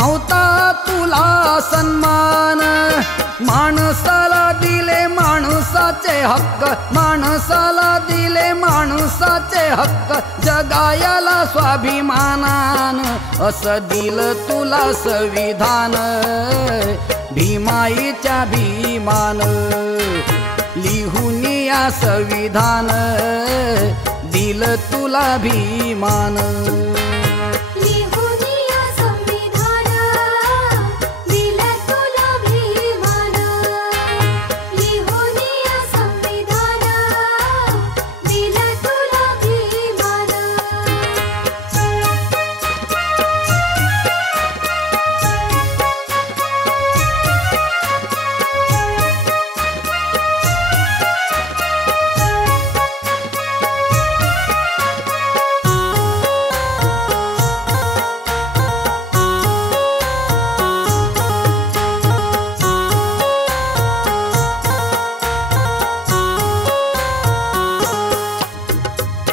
नव्हता तुला सन्मान, माणसाला दिले माणसाचे हक्क, माणसाला दिले माणसाचे हक्क, जगायला स्वाभिमानान असं दिलं तुला संविधान. भीमाईच्या भीमान लिहून या संविधान, दिलं तुला भीमान.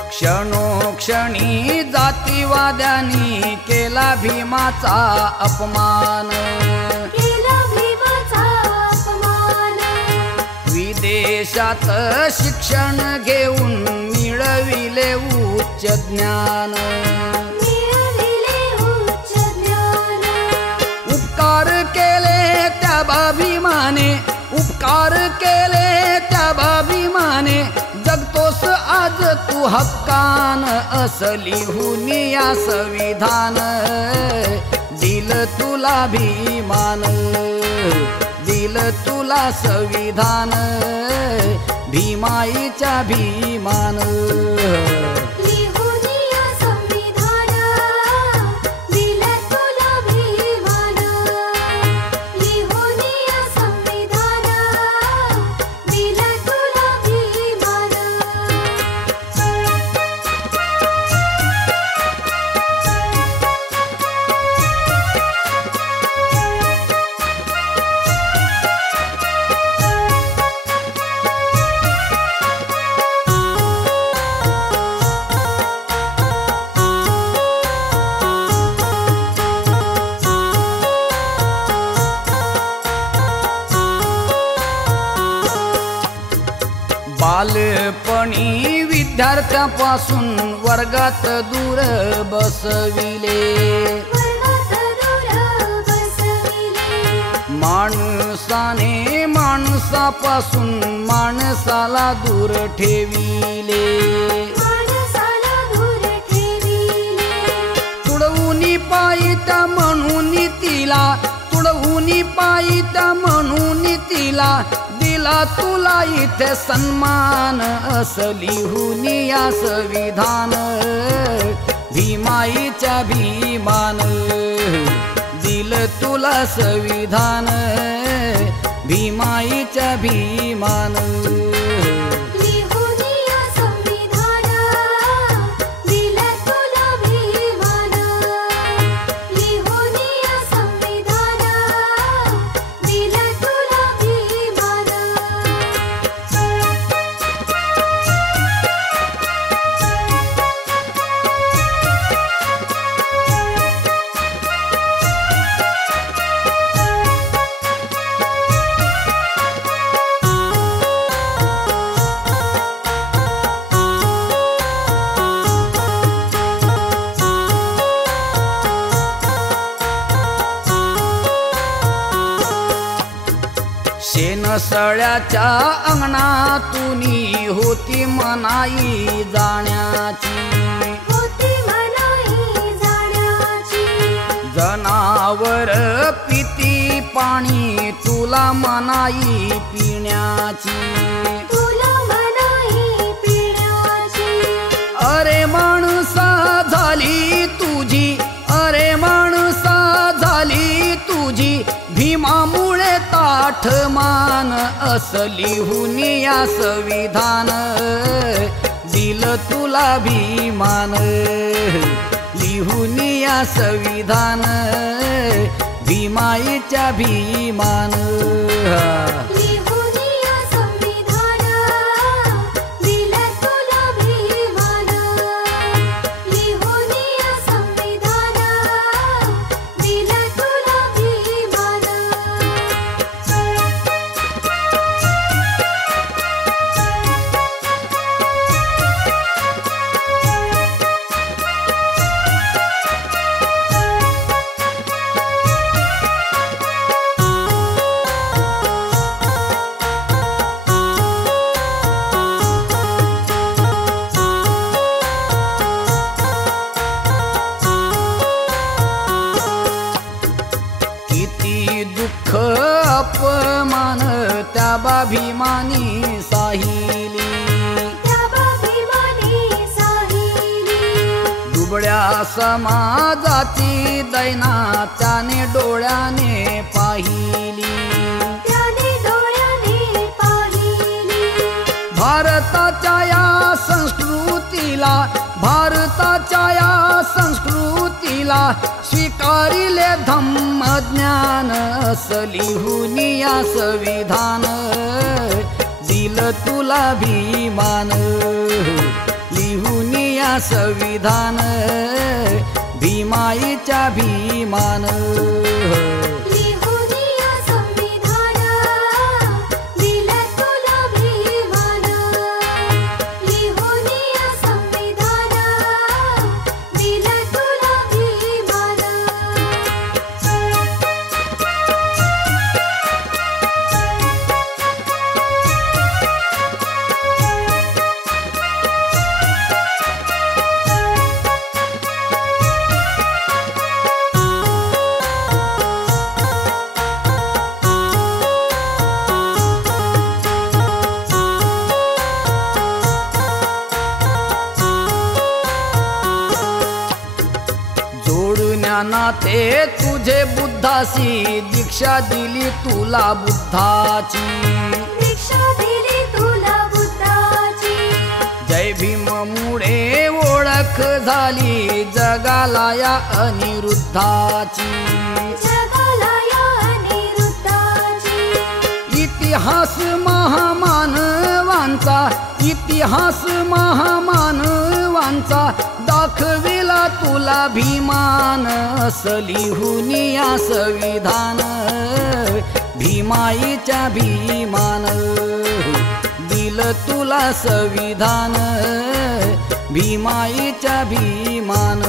क्षणोक्षणी जातीवाद्यांनी केला भीमाचा अपमान, विदेशात शिक्षण घेऊन मिळविले उच्च ज्ञान. उपकार केले त्या भीमाने, उपकार केले त्या भीमाने, जगतोस आज तू हक्कान असं लिहून या संविधान. दिलं तुला भीमान, दिलं तुला संविधान, भीमाईच्या भीमान. बालपणी विद्यार्थ्यापासून वर्गात दूर बसविले, माणसाने माणसापासून माणसाला दूर ठेविले. तुडवून पायीता म्हणून तिला, तुडवून पायीता म्हणून तिला, दिला तुला इथे सन्मान असं लिहून या संविधान. भीमाईच्या भीमान दिलं तुला संविधान, भीमाईच्या भीमान. शेणसळ्याच्या अंगणातून होती मनाई जाण्याची, जनावर पिती पाणी तुला मनाई पिण्याची. अरे माणसा झाली तुझी, अरे माणसा झाली तुझी, भीमामुळे ताठ मान असं लिहून या संविधान. दिलं तुला भीमान, लिहून या संविधान, भीमाईच्या भीमान. तुला भीमानी साहिली, दुबळ्या समाजाची दैना त्याने डोळ्याने पाहिली, भारताच्या या संस्कृतीला, भारताच्या या संस्कृतीला स्वीकारिले धम्म ज्ञान, लिहून या संविधान दिल तुला भीमान, लिहून या संविधान भीमाईच्या भीमान, नाते तुझे बुद्धासी दीक्षा दिली तुला बुद्धाची, दीक्षा दिली तुला बुद्धाची, जय भीम मुळे ओळख झाली जगाला या अनिरुद्धाची, जगाला या अनिरुद्धाची, इतिहास महामानवांचा, इतिहास महामानवांचा दाखविला तुला भीमान, लिहून या संविधान भीमाईच्या भीमान, दिल तुला संविधान भीमाईच्या भीमान.